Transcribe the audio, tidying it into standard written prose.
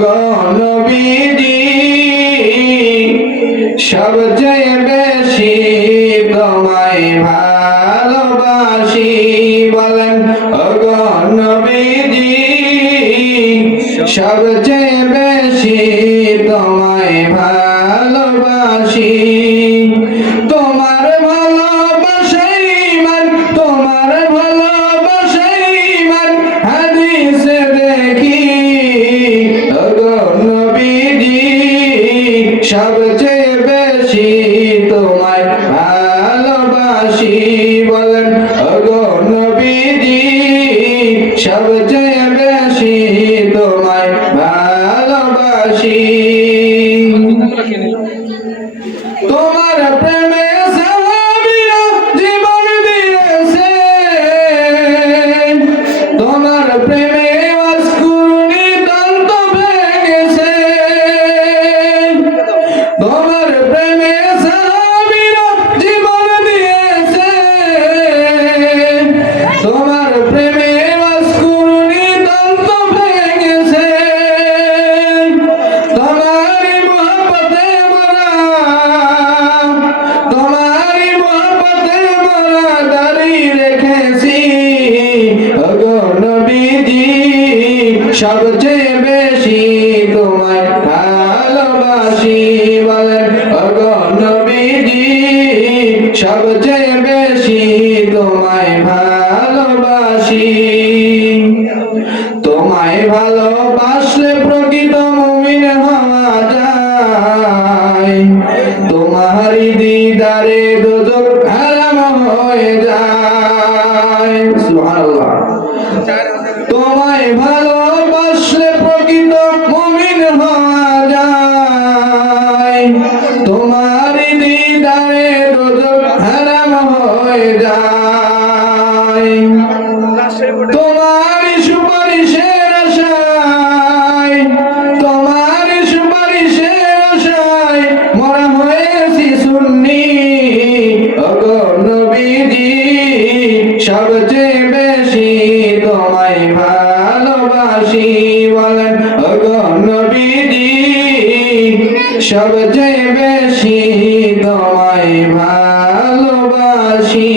ওগো নবীজি সবচেয়ে বেশি তোমায় ভালোবাসি বলেন ওগো নবীজি সবচেয়ে বেশি তোমায় ভালোবাসি তোমার ভালোবাসাই মান তোমার ভালোবাসাই মান হাদিসে দেখি ওগো নবীজি সবচেয়ে বেশি তোমায় ভালোবাসি বলেন ওগো নবীজি সবচেয়ে বেশি তোমায় ভালোবাসি তোমার প্রেমে সাহাবীরা জীবন দিয়েছে তোমার প্রেমে অশ্রুনি দন্ত ভেঙেছে তোমার প্রেমে সাহাবীরা জীবন দিয়েছে তোমার প্রেমে অশ্রুনি দন্ত ভেঙেছে তোমারি মোহব্বতে মোরা তোমারি মোহব্বতে মোরা দাঁড়িয়ে রেখেছি ওগো নবীজি সবচেয়ে বেশি তোমায় ভালোবাসি বলেন ওগো নবীজি সবচেয়ে বেশি তোমায় ভালোবাসি তোমায় ভালোবাসলে প্রকৃত মুমিন হওয়া যায় তোমারি দিদারে দোজখ হারাম হয়ে যায় সুবহানাল্লাহ তোমায় ভালোবাসলে প্রকৃত মুমিন হওয়া যায় তোমারি দিদারে দোজখ হারাম হয়ে যায় তোমারি সুপারিশের আশায় তোমারি সুপারিশের আশায় মরা হয়েছি সুন্নি ওগো নবীজি সবচেয়ে বেশি তোমায় ভালোবাসি বলেন ওগো নবীজি সবচেয়ে বেশি তোমায় ভালোবাসি।